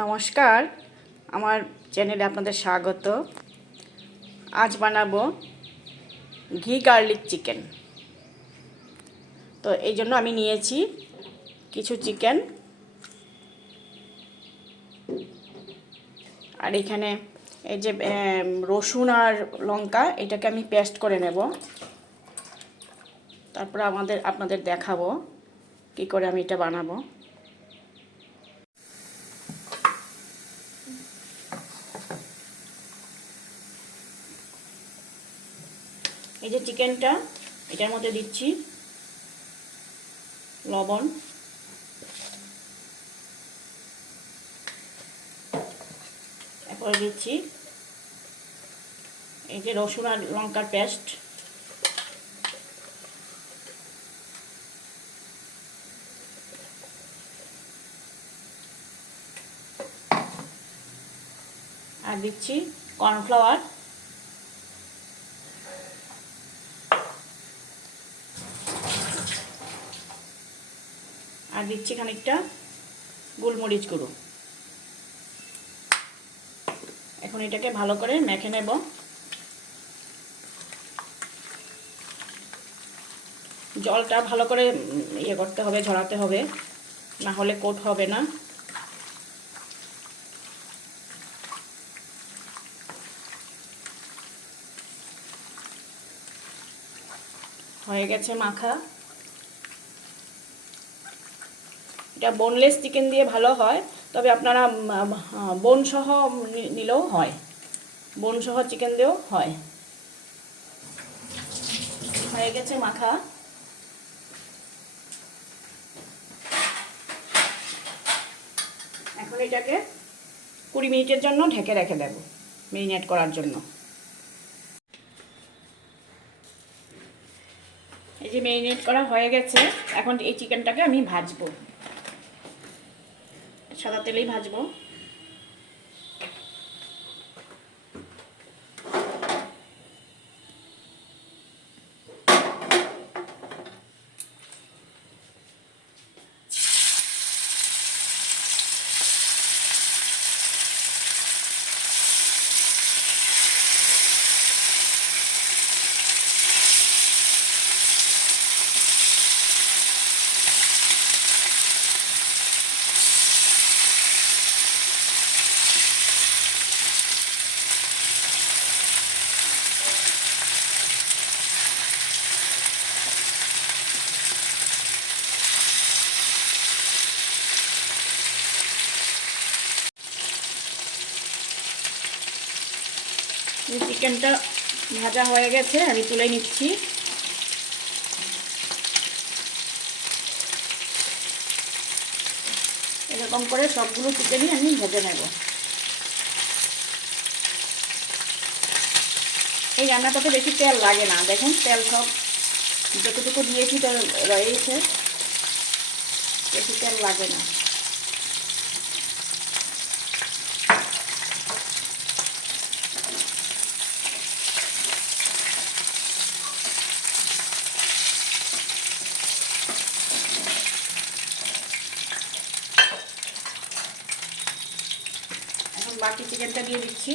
নমস্কার। আমার চ্যানেলে আপনাদের স্বাগত। আজ বানাবো ঘি গার্লিক চিকেন। তো এই জন্য আমি নিয়েছি কিছু চিকেন। আর এখানে এই যে রসুন আর লঙ্কা, এটাকে আমি পেস্ট করে নেব। তারপর আমাদের, আপনাদের দেখাবো কি করে আমি এটা বানাবো। চিকেনটা, এটার মধ্যে দিচ্ছি লবণ। এরপরে দিচ্ছি এই যে রসুন আর লঙ্কার পেস্ট। আর দিচ্ছি কর্নফ্লাওয়ার আর দিচ্ছি খানিকটা গোলমরিচ গুঁড়ো। এখন এটাকে ভালো করে মেখে নেব। জলটা ভালো করে ইয়ে করতে হবে, ঝরাতে হবে, না হলে কোট হবে না। হয়ে গেছে মাখা। এটা বোনলেস চিকেন দিয়ে ভালো হয়, তবে আপনারা বোন সহ নিলেও হয়। বোন সহ চিকেন দিয়েও হয়। হয়ে গেছে মাখা। এখন এটাকে কুড়ি মিনিটের জন্য ঢেকে রেখে দেব মেরিনেট করার জন্য। এই যে মেরিনেট করা হয়ে গেছে, এখন এই চিকেনটাকে আমি ভাজবো। সাদা তেলেই ভাজবো। চিকেনটা ভাজা হয়ে গেছে, আমি তুলে নিচ্ছি। এরকম করে সবগুলো চিকেনই আমি ভেজে নেব। এই রান্নাটাতে বেশি তেল লাগে না, দেখুন তেল সব যতটুকু দিয়েছি তো রয়েছে, বেশি তেল লাগে না এখন বাকি চিকেনটা দিয়ে দিচ্ছি।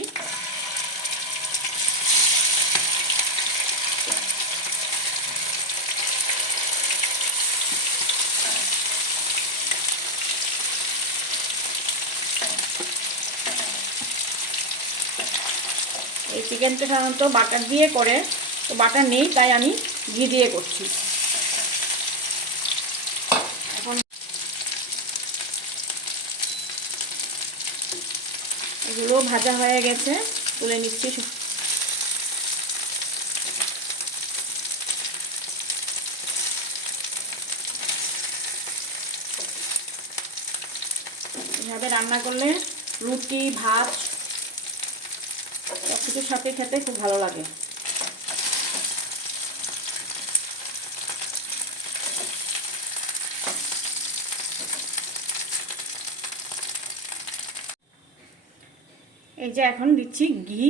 এই চিকেনটা সাধারণত বাটার দিয়ে করে, তো বাটার নেই, তাই আমি ঘি দিয়ে করছি। এগুলো ভাজা হয়ে গেছে। তুলে নিচ্ছি এভাবে রান্না করলে রুটি, ভাত সব কিছুর সাথে খেতে খুব ভালো লাগে। এই যে এখন দিচ্ছি ঘি।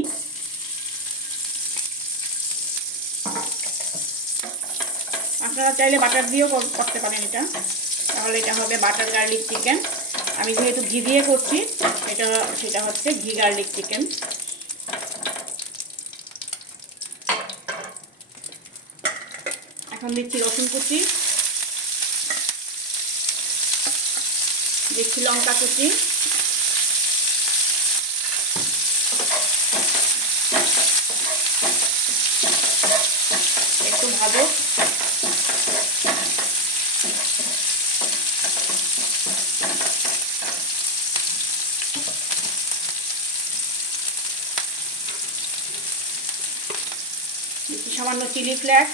আপনারা চাইলে বাটার দিয়েও করতে পারেন এটা। তাহলে এটা হবে বাটার গার্লিক চিকেন। আমি যেহেতু ঘি দিয়ে করছি সেটা সেটা হচ্ছে ঘি গার্লিক চিকেন। এখন দিচ্ছি রসুন কুচি। দিচ্ছি লঙ্কা কুচি। ভাজো সামান্য চিলি ফ্লেক্স।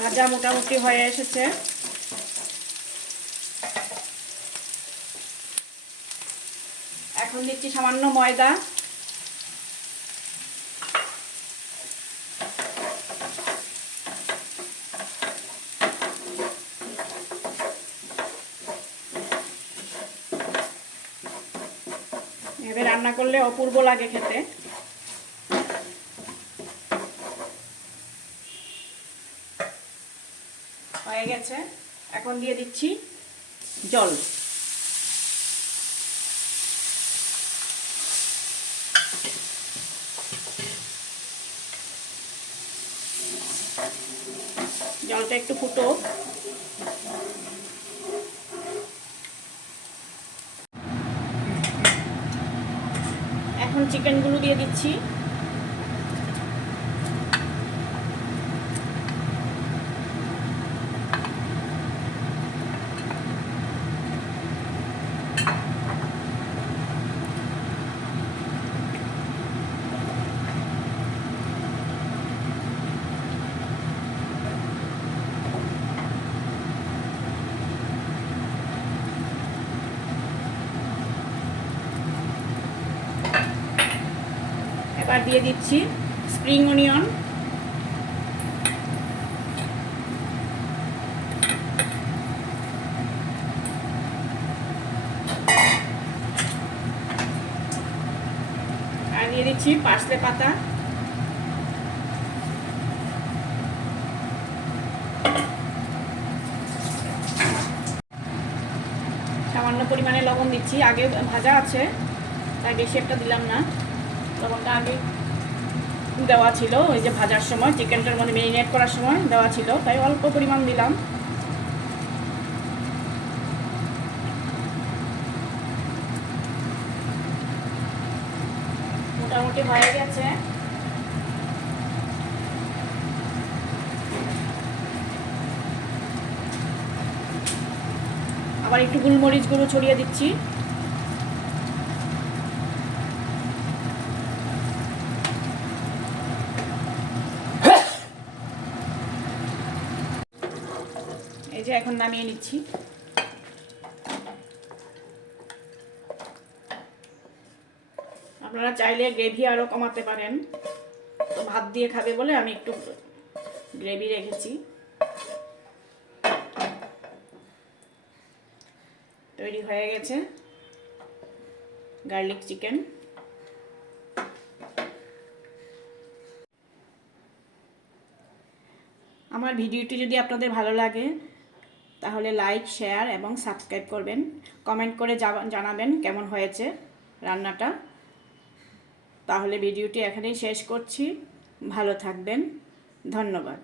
ভাজা মোটামুটি হয়ে এসেছে। এখন দিচ্ছি সামান্য ময়দা। এভাবে রান্না করলে অপূর্ব লাগে খেতে। হয়ে গেছে। এখন দিয়ে দিচ্ছি জল। জলটা একটু ফুটো। এখন চিকেনগুলো দিয়ে দিচ্ছি। এবার দিয়ে দিচ্ছি, স্প্রিং অনিয়ন। আর দিয়ে দিচ্ছি পার্সলে পাতা। সামান্য পরিমাণে লবণ দিচ্ছি, আগে ভাজা আছে, তাই বেশি একটা দিলাম না। লবণটা আগে দেওয়া ছিল, ওই যে ভাজার সময় চিকেনটার মধ্যে মেরিনেট করার সময় দেওয়া ছিল, তাই অল্প পরিমাণ দিলাম। মোটামুটি হয়ে গেছে। আবার একটু গোলমরিচ গুঁড়ো ছড়িয়ে দিচ্ছি। যে এখন নামিয়ে নিচ্ছি। আপনারা চাইলে গ্রেভি আরও কমাতে পারেন। তো ভাত দিয়ে খাবে বলে আমি একটু গ্রেভি রেখেছি। তৈরি হয়ে গেছে গার্লিক চিকেন। আমার ভিডিওটি যদি আপনাদের ভালো লাগে তাহলে লাইক শেয়ার এবং সাবস্ক্রাইব করবেন। কমেন্ট করে জানাবেন কেমন হয়েছে রান্নাটা। তাহলে ভিডিওটি এখানেই শেষ করছি। ভালো থাকবেন। ধন্যবাদ।